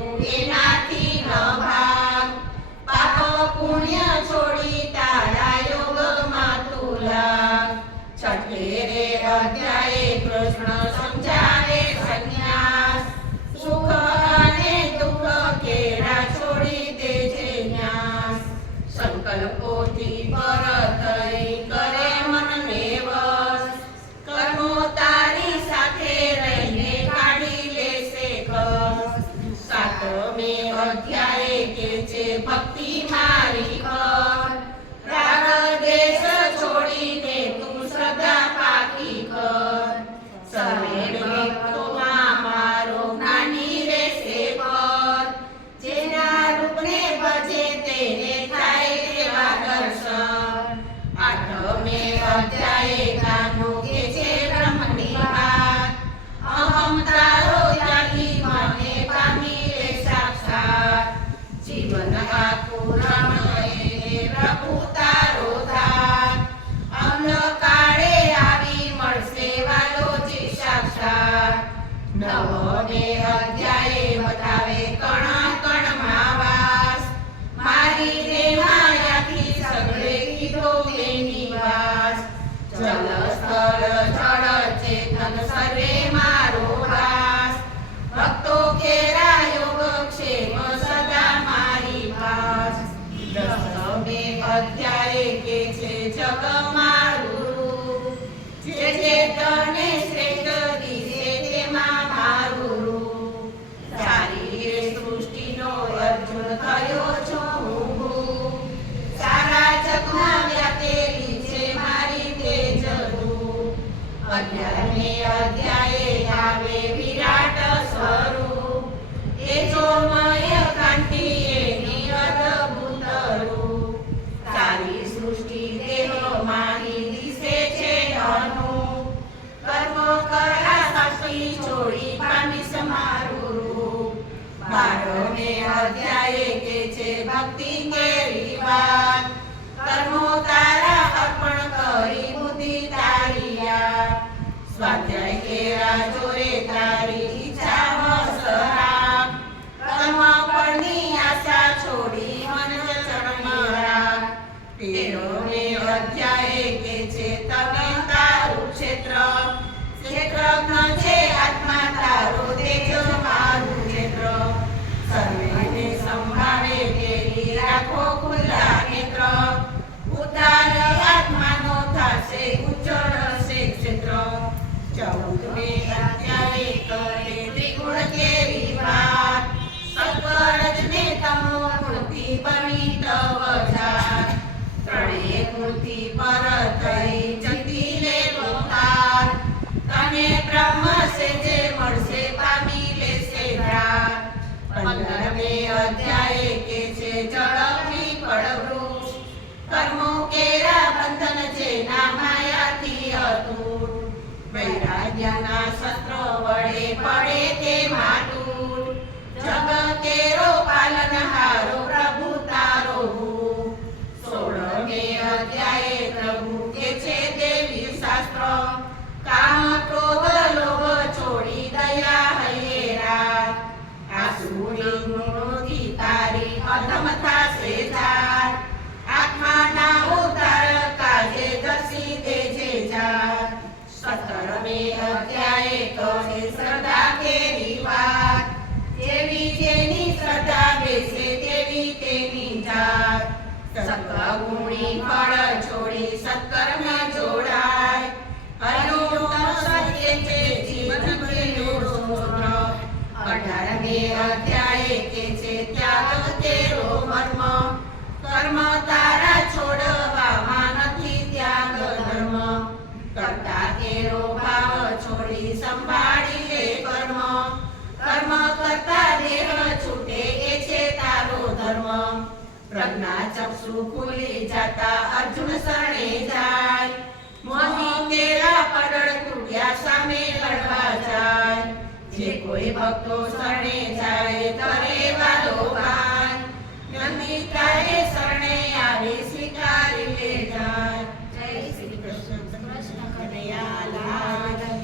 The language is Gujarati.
તું એનાથી ન ભાગ. પાપ પુણ્ય છોડી તારા યોગમાં તું લાગ. છઠ્ઠે રે અધ્યાયે કૃષ્ણ સમજાવે સંન્યાસ. સુખ અને દુઃખ કેરા છોડી દે છે ન્યાસ. સંકલ્પોથી પર થઈ કરે મનને વશ. કર્મો તારી સાથે રહીને કાઢી લેશે કસ. સાતમે અધ્યાયે કે છે ભક્તિ મારી કર. રાગ દ્વેષ છોડીને તું શ્રદ્ધા પાકી કર. સર્વે ભક્તોમાં મારો જ્ઞાની રહેશે પર. જેના રૂપને ભજે તેને થાય તેવા દર્શન. આઠમે અધ્યાયે કાનો કે છે બ્રહ્મની વાત. અહમ તારો ત્યાગી મને પામી લે સાક્ષાત. જીવન આખું રમણે પ્રભુ તારો ધાર. અંધકાળે આવી મળશે વાલોજી સાક્ષાત. નવમે અધ્યાયે બતાવે કણ કણમાં વાસ. મારી રે માયાથી સગળે કીધો તેની વાસ. જલ સ્થળ જળ ચેતન સર્વે મારો વાસ. ભક્તો કેરા યોગ ક્ષેમ સદા મારી પાસ. દસમે અધ્યાયે કે છે જગ મારું રૂપ. જે ચેતને શ્રેષ્ઠ દિશે તેમાં મારું રૂપ. સારી રે સૃષ્ટિનો અર્જુન થયો છું હું. સારા જગમાં વ્યાપેલી છે મારી તેજ રૂપ. 11મે અધ્યાયે આવે વિરાટ સ્વરૂપ. તેજોમય કાંતિ એની અદ્ભુત રૂપ. સારી સૃષ્ટિ દેહમાંની દિશે છે અનુપ. કર્મ કરા શક્તિ છોડી પામીશ મારું રૂપ. 12મે અધ્યાયે કે છે ભક્તિ કેરી વાત. કર્મો તારા અર્પણ કરી બુદ્ધિ તારી યાદ. સ્વાધ્યાય કેરા જોરે તારી ઈચ્છા વસરા. કર્મ ફળની આશા છોડી મન ચરણી રાખ. 13મે અધ્યાયે કે છે તને તારું ક્ષેત્ર. ક્ષેત્રજ્ઞ છે આત્મા તારો તેજ મારું ક્ષેત્ર. સર્વેને સંભાળે તેરી રાખો ખુલ્લા નેત્ર. ઉદ્ધાર આત્માનો થાશે ઉજ્જવળશે ક્ષેત્ર. 14મે અધ્યાયે કરે ત્રિગુણ કેરી વાત. સત્વરજને તમો ગુણથી બની તવ જાત. ત્રણેય ગુણથી પર થઈ જતી રે પોતાર. તને બ્રહ્મ સેજે મળશે પામી લેશે ધ્યાન. 15મે અધ્યાયે કે છે ઝડપથી ફળવૃક્ષ. કર્મો કેરા બંધન જેના માયાથી અતૂટ. વૈરાગ્યના શસ્ત્રો વડે પડે તે માટૂટ. જગ કેરો પાલનહારો પ્રભુ તારો ભૂપ. 16મે અધ્યાયે પ્રભુ કે છે દેવી શાસ્ત્ર. કામ ક્રોધ લોભ છોડી દયા હૈયે રાખ. આસુરી ગુણોથી તારી અધમ થાશે જાત. આત્માના ઉદ્ધાર કાજે દસી દેજે જાત. 17મે અધ્યાયે કહે શ્રદ્ધા કેરી વાત. જેવી જેની શ્રદ્ધા બેસે તેવી તેની જાત. સત્વગુણી ફળ છોડી સત્કર્મ જોડાય. હરિઓમ સત્ય છે જીવન કેરો સૂત્ર. 18મે અધ્યાયે કે છે ત્યાગ કેરો મર્મ. કર્મ તારા છોડવામાં નથી ત્યાગ ધર્મ. કરતા કેરો ભાવ છોડી સંભાળી લે કર્મ. કર્મ કરતા દેહ છૂટે એ છે તારો ધર્મ. પ્રજ્ઞા ચક્ષુ ખુલી જાતા અર્જુન શરણે જાય. મોહી તેરા પડળ તૂટ્યા સામે લડવા જાય. જે કોઈ ભક્તો શરણે જાય તરે વાલો ગાય. નંદિતાએ શરણે આવે સ્વીકારી લે જાય. જય શ્રી કૃષ્ણ કનૈયા લાલ.